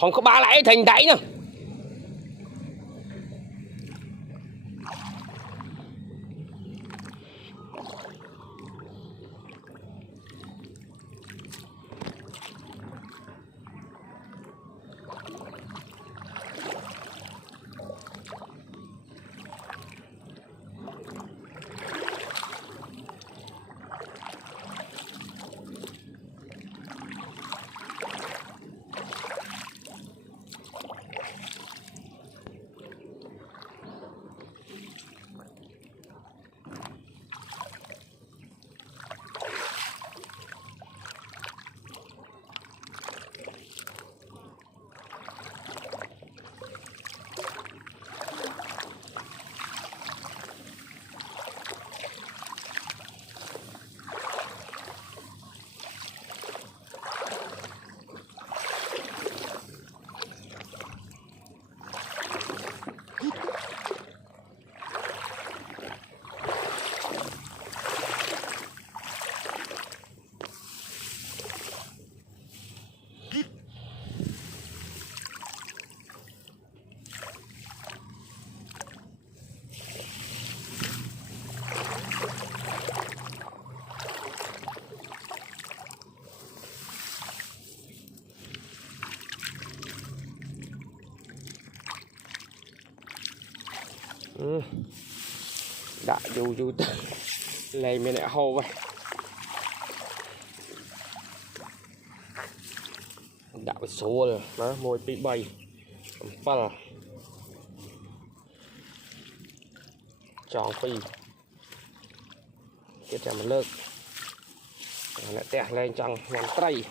Không có ba lại thành đáy nữa. Đã dù lấy mình lại hô vậy. Đã bị số rồi nó môi bị bay phật tròn phi cái chả mà lợt lại tẹt lên trong ngón tay.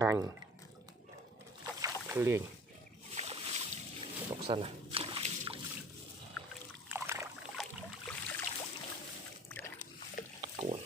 Rành liền độc sân này cuốn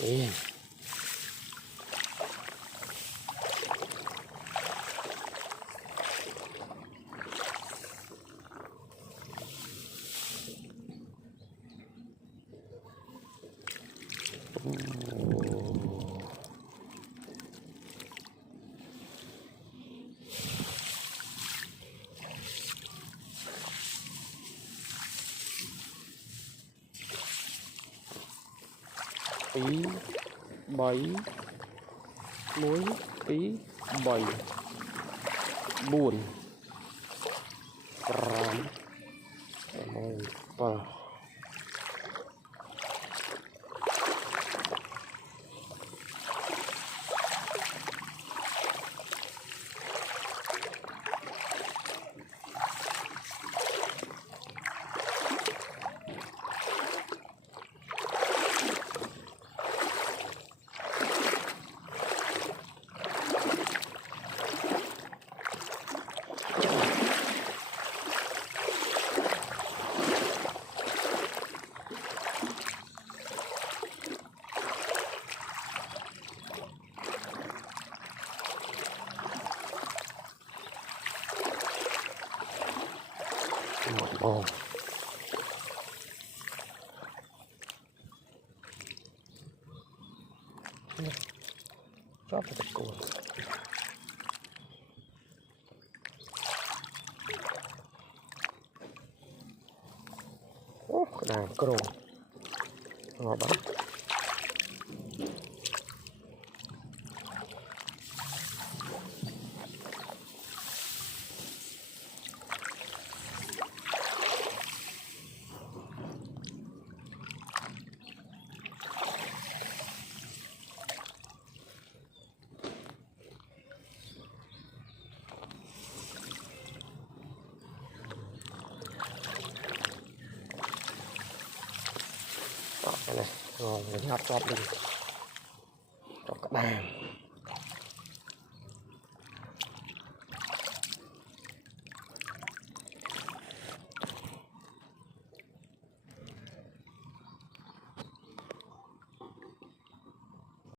yên. Tí 7 muối tí 7 buồn ram và ồ chóp thật cool. Cái này có đồ ngọt lắm. này ngon, mình hấp chóp đi cho cả đàn.